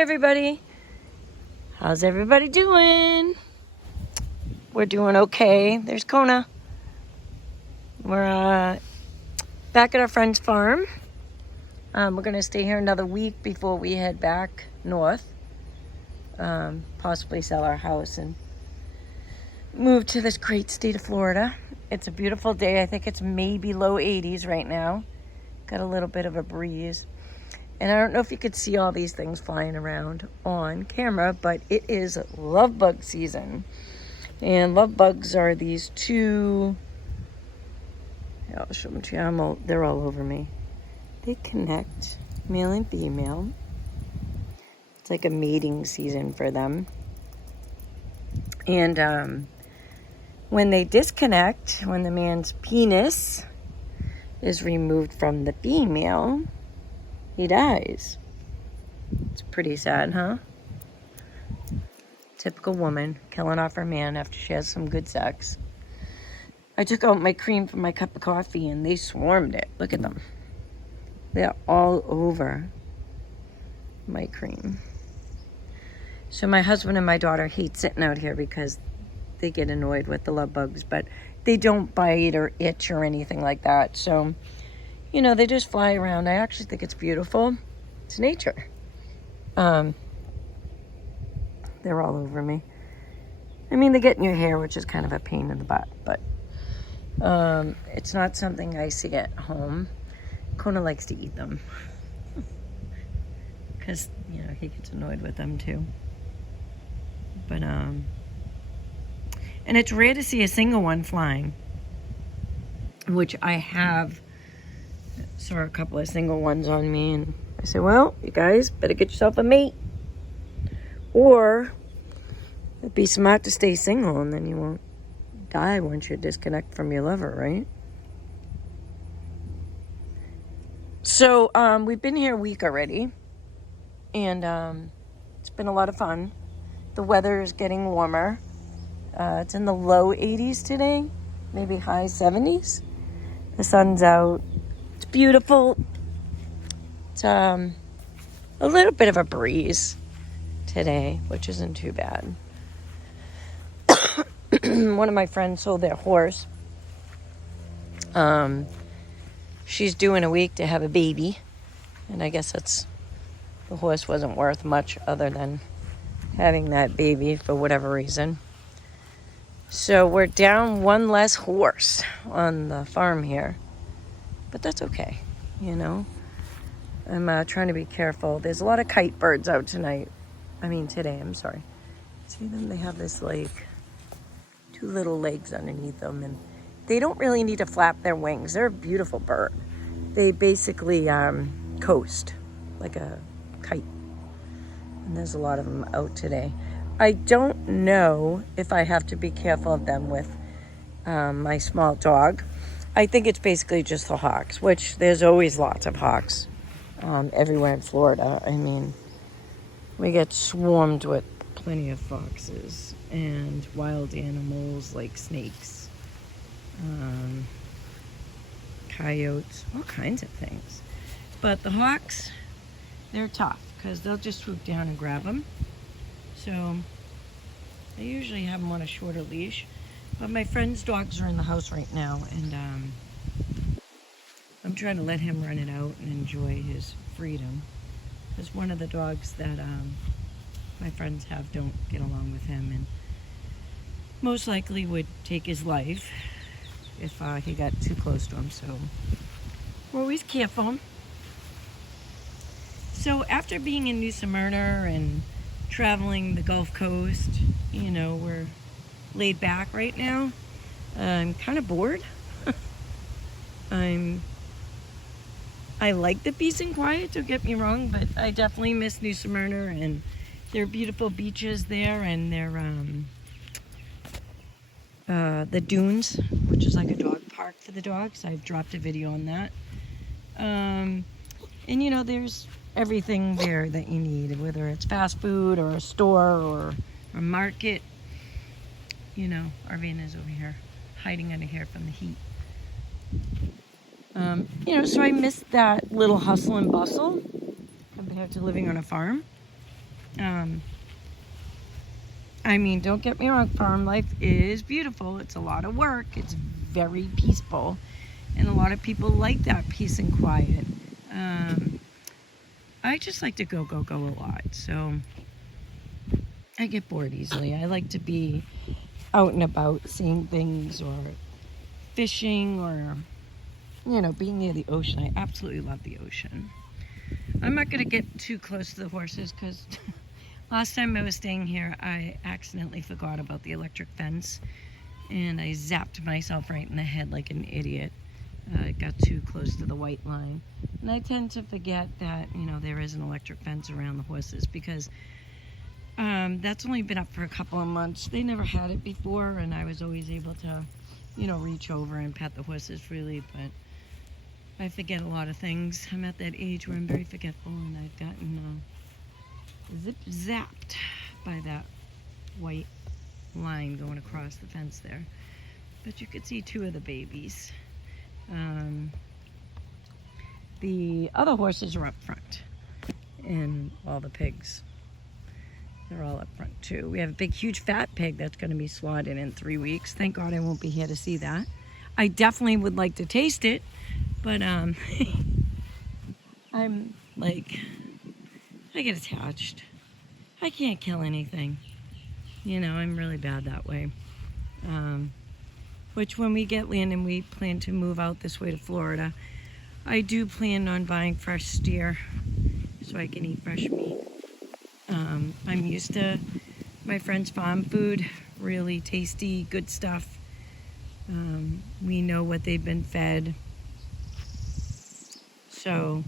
Hey everybody, how's everybody doing? We're doing okay. There's Kona. We're back at our friend's farm. We're gonna stay here another week before we head back north. Possibly sell our house and move to this great state of Florida. It's a beautiful day. I think it's maybe low 80s right now. Got a little bit of a breeze. And I don't know if you could see all these things flying around on camera, but it is love bug season. And love bugs are these two, I'll show them to you. They're all over me. They connect, male and female. It's like a mating season for them. And when they disconnect, when the man's penis is removed from the female, he dies. It's pretty sad, huh? Typical woman killing off her man after she has some good sex. I took out my cream from my cup of coffee and they swarmed it. Look at them. They're all over my cream. So my husband and my daughter hate sitting out here because they get annoyed with the love bugs, but they don't bite or itch or anything like that. So, you know, they just fly around. I actually think it's beautiful. It's nature. They're all over me. I mean, they get in your hair, which is kind of a pain in the butt, but it's not something I see at home. Kona likes to eat them because, you know, he gets annoyed with them too. But, and it's rare to see a single one flying, which I have. Saw a couple of single ones on me, and I said, well, you guys better get yourself a mate, or it'd be smart to stay single, and then you won't die once you disconnect from your lover, right? So we've been here a week already, and it's been a lot of fun. The weather is getting warmer. It's in the low 80s today, maybe high 70s. The sun's out. It's beautiful. It's a little bit of a breeze today, which isn't too bad. One of my friends sold their horse. She's due in a week to have a baby, and I guess the horse wasn't worth much other than having that baby for whatever reason. So we're down one less horse on the farm here. But that's okay, you know. I'm trying to be careful. There's a lot of kite birds out today, I'm sorry. See them? They have this, like, two little legs underneath them. And they don't really need to flap their wings. They're a beautiful bird. They basically coast like a kite. And there's a lot of them out today. I don't know if I have to be careful of them with my small dog. I think it's basically just the hawks, which there's always lots of hawks everywhere in Florida. I mean, we get swarmed with plenty of foxes and wild animals like snakes, coyotes, all kinds of things. But the hawks, they're tough because they'll just swoop down and grab them. So I usually have them on a shorter leash. But my friend's dogs are in the house right now, and I'm trying to let him run it out and enjoy his freedom. Because one of the dogs that my friends have don't get along with him, and most likely would take his life if he got too close to him. So we're always careful. So after being in New Smyrna and traveling the Gulf Coast, you know, we're laid back right now. I'm kind of bored. I like the peace and quiet, don't get me wrong, but I definitely miss New Smyrna, and there are beautiful beaches there, and there the dunes, which is like a dog park for the dogs. I've dropped a video on that. And you know, there's everything there that you need, whether it's fast food or a store or a market. You know, Arvina's over here, hiding under here from the heat. You know, so I missed that little hustle and bustle compared to living on a farm. I mean, don't get me wrong, farm life is beautiful. It's a lot of work. It's very peaceful. And a lot of people like that peace and quiet. I just like to go a lot. So I get bored easily. I like to be out and about, seeing things or fishing or, being near the ocean. I absolutely love the ocean. I'm not going to get too close to the horses because last time I was staying here, I accidentally forgot about the electric fence and I zapped myself right in the head like an idiot. I got too close to the white line. And I tend to forget that, there is an electric fence around the horses because that's only been up for a couple of months. They never had it before and I was always able to, reach over and pet the horses freely, but I forget a lot of things. I'm at that age where I'm very forgetful and I've gotten zapped by that white line going across the fence there. But you could see two of the babies. The other horses are up front and all the pigs, they're all up front too. We have a big huge fat pig that's going to be slaughtered in 3 weeks. Thank God I won't be here to see that. I definitely would like to taste it, but I'm like, I get attached. I can't kill anything. I'm really bad that way. Which when we get land and we plan to move out this way to Florida, I do plan on buying fresh steer so I can eat fresh meat. I'm used to my friend's farm food, really tasty, good stuff. We know what they've been fed. So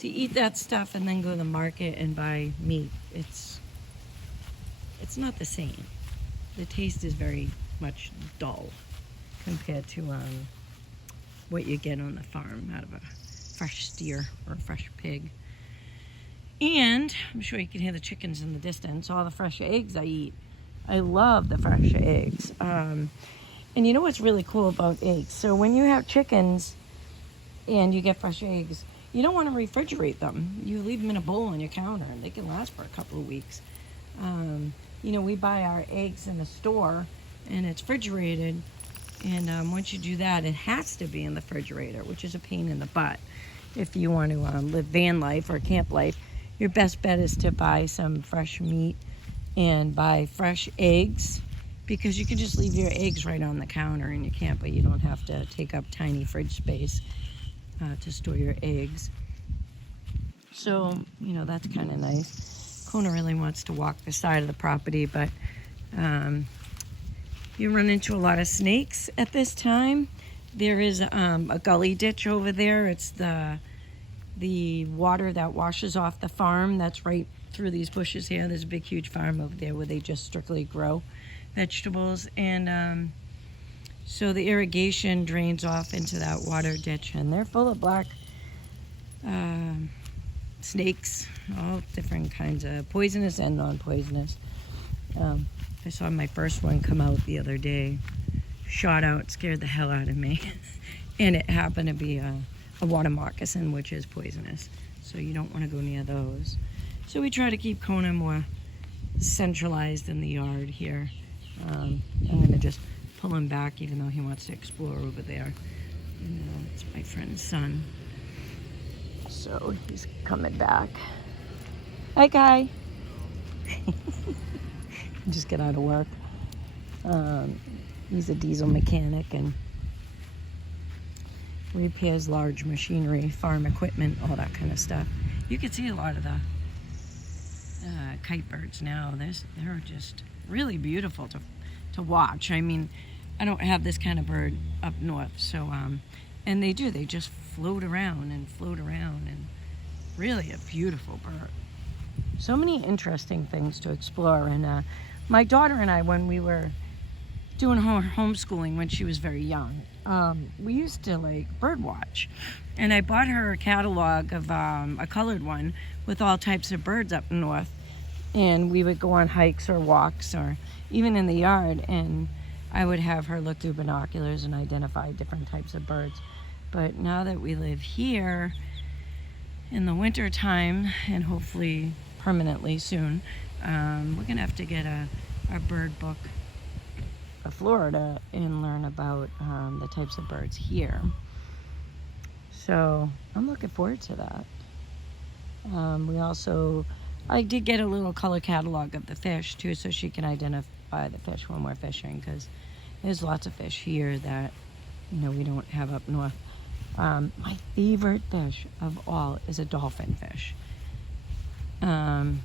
to eat that stuff and then go to the market and buy meat, it's not the same. The taste is very much dull compared to what you get on the farm out of a fresh steer or a fresh pig. And I'm sure you can hear the chickens in the distance, all the fresh eggs I eat. I love the fresh eggs. And you know what's really cool about eggs? So when you have chickens and you get fresh eggs, you don't want to refrigerate them. You leave them in a bowl on your counter and they can last for a couple of weeks. We buy our eggs in the store and it's refrigerated. And once you do that, it has to be in the refrigerator, which is a pain in the butt. If you want to live van life or camp life, your best bet is to buy some fresh meat and buy fresh eggs, because you can just leave your eggs right on the counter in your camp, but you don't have to take up tiny fridge space to store your eggs. So, that's kind of nice. Kona really wants to walk the side of the property, but you run into a lot of snakes at this time. There is a gully ditch over there. It's the water that washes off the farm that's right through these bushes here. There's a big huge farm over there where they just strictly grow vegetables, and so the irrigation drains off into that water ditch, and they're full of black snakes, all different kinds of poisonous and non-poisonous. I saw my first one come out the other day, shot out, scared the hell out of me. And it happened to be a water moccasin, which is poisonous, so you don't want to go near those. So we try to keep Kona more centralized in the yard here. I'm going to just pull him back, even though he wants to explore over there. It's my friend's son. So he's coming back. Hi, Kai. Just get out of work. He's a diesel mechanic and repairs large machinery, farm equipment, all that kind of stuff. You can see a lot of the kite birds now. They're just really beautiful to watch. I mean, I don't have this kind of bird up north, so and they just float around, and really a beautiful bird. So many interesting things to explore. And my daughter and I, when we were doing homeschooling when she was very young, we used to bird watch, and I bought her a catalog of a colored one with all types of birds up north, and we would go on hikes or walks or even in the yard, and I would have her look through binoculars and identify different types of birds. But now that we live here in the winter time, and hopefully permanently soon. We're gonna have to get a bird book of Florida and learn about the types of birds here. So I'm looking forward to that. I did get a little color catalog of the fish too, so she can identify the fish when we're fishing, because there's lots of fish here that we don't have up north. My favorite fish of all is a dolphin fish. And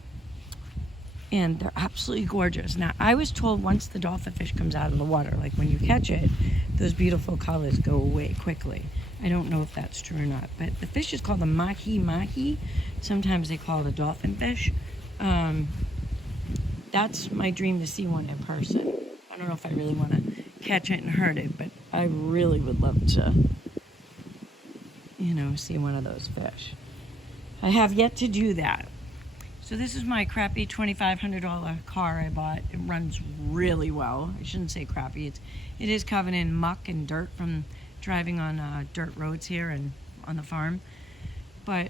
they're absolutely gorgeous. Now, I was told once the dolphin fish comes out of the water, like when you catch it, those beautiful colors go away quickly. I don't know if that's true or not, but the fish is called the mahi-mahi. Sometimes they call it a dolphin fish. That's my dream, to see one in person. I don't know if I really want to catch it and hurt it, but I really would love to, see one of those fish. I have yet to do that. So this is my crappy $2,500 car I bought. It runs really well. I shouldn't say crappy. It is covered in muck and dirt from driving on dirt roads here and on the farm. But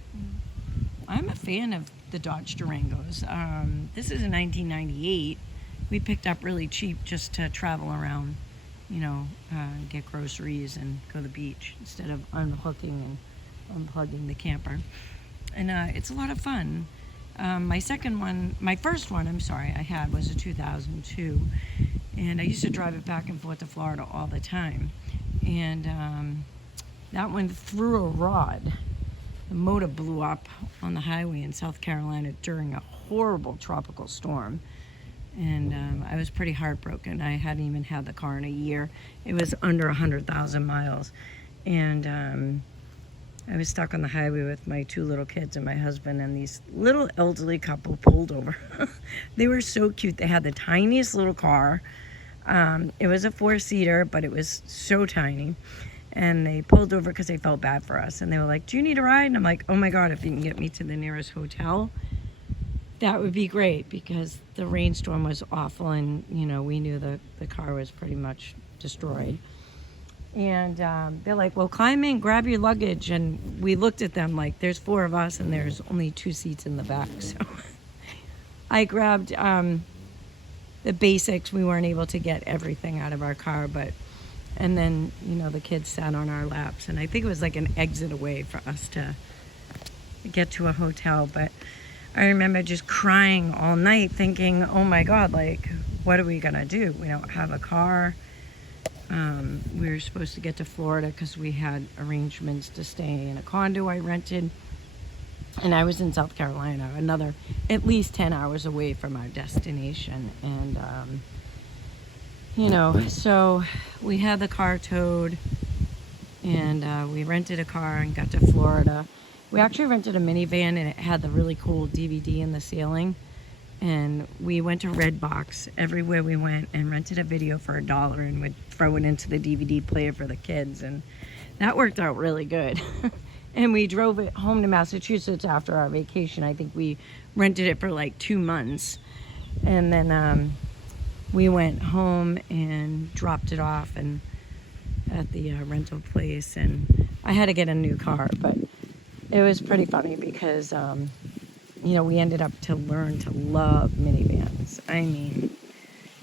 I'm a fan of the Dodge Durangos. This is a 1998. We picked up really cheap just to travel around, get groceries and go to the beach instead of unhooking and unplugging the camper. And it's a lot of fun. My first one, I had was a 2002, and I used to drive it back and forth to Florida all the time. And that one threw a rod. The motor blew up on the highway in South Carolina during a horrible tropical storm. And I was pretty heartbroken. I hadn't even had the car in a year. It was under 100,000 miles. And I was stuck on the highway with my 2 little kids and my husband, and these little elderly couple pulled over. They were so cute. They had the tiniest little car. It was a 4-seater, but it was so tiny. And they pulled over because they felt bad for us. And they were like, "Do you need a ride?" And I'm like, "Oh my God, if you can get me to the nearest hotel, that would be great," because the rainstorm was awful, and we knew the car was pretty much destroyed. And they're like, "Well, climb in, grab your luggage." And we looked at them like, there's 4 of us and there's only 2 seats in the back. So I grabbed the basics. We weren't able to get everything out of our car, and then, the kids sat on our laps. And I think it was like an exit away for us to get to a hotel. But I remember just crying all night thinking, oh my God, like, what are we going to do? We don't have a car. We were supposed to get to Florida because we had arrangements to stay in a condo I rented. And I was in South Carolina, another at least 10 hours away from our destination. And, so we had the car towed, and we rented a car and got to Florida. We actually rented a minivan, and it had the really cool DVD in the ceiling. And we went to Redbox everywhere we went and rented a video for $1 and would throw it into the DVD player for the kids. And that worked out really good. And we drove it home to Massachusetts after our vacation. I think we rented it for like 2 months. And then we went home and dropped it off and at the rental place. And I had to get a new car, but it was pretty funny because we ended up to learn to love minivans. I mean,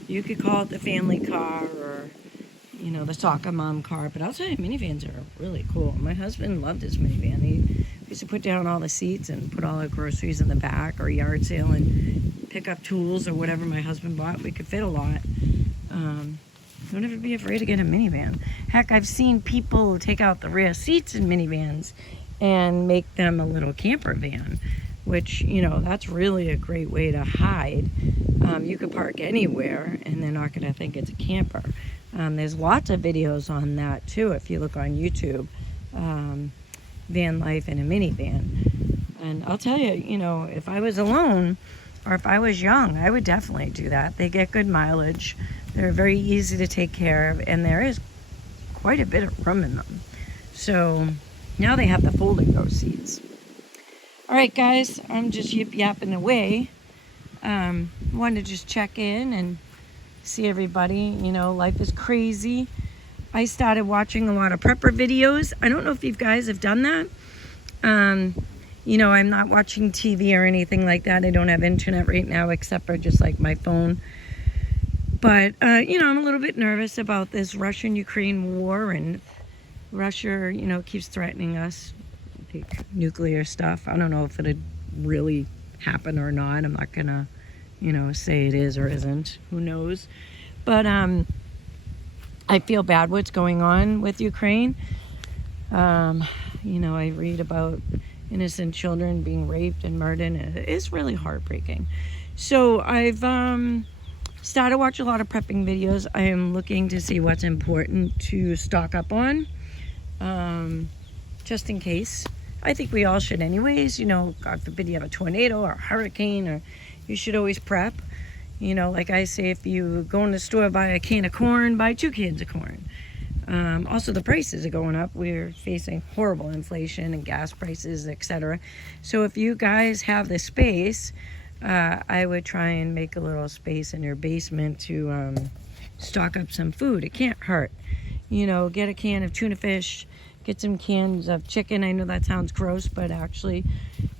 you could call it the family car or, the soccer mom car, but I'll tell you, minivans are really cool. My husband loved his minivan. He used to put down all the seats and put all our groceries in the back, or yard sale, and pick up tools or whatever my husband bought. We could fit a lot. Don't ever be afraid to get a minivan. Heck, I've seen people take out the rear seats in minivans and make them a little camper van, which, that's really a great way to hide. You could park anywhere and they're not going to think it's a camper. There's lots of videos on that too, if you look on YouTube, van life in a minivan. And I'll tell you, if I was alone or if I was young, I would definitely do that. They get good mileage. They're very easy to take care of, and there is quite a bit of room in them. So now they have the folding row seats. All right, guys, I'm just yip-yapping away. Wanted to just check in and see everybody. Life is crazy. I started watching a lot of prepper videos. I don't know if you guys have done that. You know, I'm not watching TV or anything like that. I don't have internet right now except for just like my phone. But, you know, I'm a little bit nervous about this Russian-Ukraine war, and Russia, you know, keeps threatening us with nuclear stuff. I don't know if it'd really happen or not. I'm not gonna, you know, say it is or isn't. Who knows? But I feel bad what's going on with Ukraine. You know, I read about innocent children being raped and murdered, and it's really heartbreaking. So I've started watching a lot of prepping videos. I am looking to see what's important to stock up on, just in case. I think we all should anyways. You know, God forbid you have a tornado or a hurricane, or you should always prep. You know, like I say, if you go in the store, buy a can of corn, buy 2 cans of corn. Also, the prices are going up. We're facing horrible inflation and gas prices, etc. So if you guys have the space, I would try and make a little space in your basement to stock up some food. It can't hurt. You know, get a can of tuna fish, get some cans of chicken. I know that sounds gross, but actually,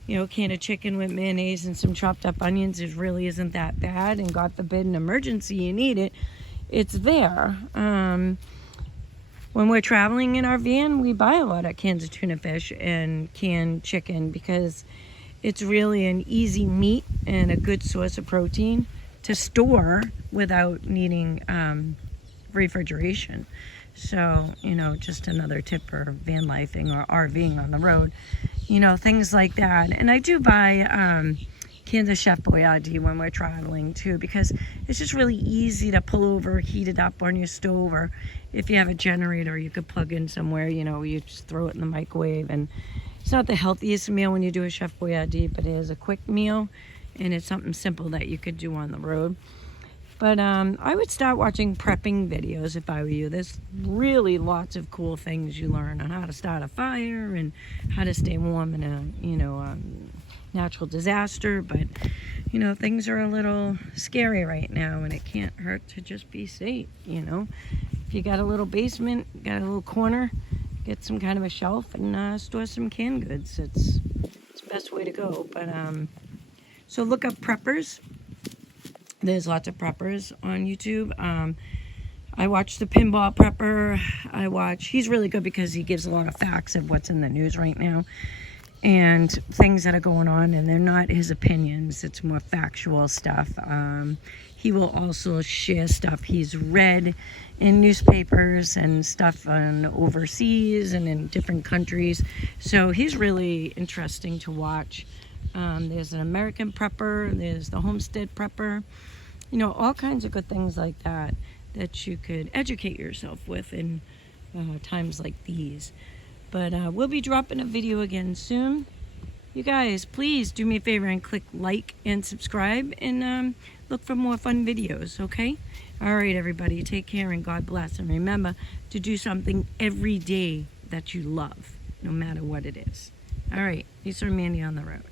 you know, a can of chicken with mayonnaise and some chopped up onions really isn't that bad. And God forbid an emergency, you need it, it's there. When we're traveling in our van, we buy a lot of cans of tuna fish and canned chicken because it's really an easy meat and a good source of protein to store without needing refrigeration. So, you know, just another tip for van lifing or RVing on the road, you know, things like that. And I do buy cans of Chef Boyardee when we're traveling too, because it's just really easy to pull over, heat it up on your stove, or if you have a generator, you could plug in somewhere, you know, you just throw it in the microwave. And it's not the healthiest meal when you do a Chef Boyardee, but it is a quick meal, and it's something simple that you could do on the road. But I would start watching prepping videos if I were you. There's really lots of cool things you learn on how to start a fire and how to stay warm in a, you know, natural disaster. But, you know, things are a little scary right now, and it can't hurt to just be safe, you know. If you got a little basement, got a little corner, get some kind of a shelf and store some canned goods. It's the best way to go. But so look up preppers. There's lots of preppers on YouTube. I watch the Pinball Prepper. He's really good because he gives a lot of facts of what's in the news right now and things that are going on, and they're not his opinions. It's more factual stuff. He will also share stuff he's read in newspapers and stuff on overseas and in different countries. So he's really interesting to watch. There's an American prepper, there's the homestead prepper, you know, all kinds of good things like that that you could educate yourself with in times like these. But we'll be dropping a video again soon. You guys, please do me a favor and click like and subscribe, and look for more fun videos, okay? All right, everybody, take care and God bless. And remember to do something every day that you love, no matter what it is. All right, Lisa and Mandy on the road.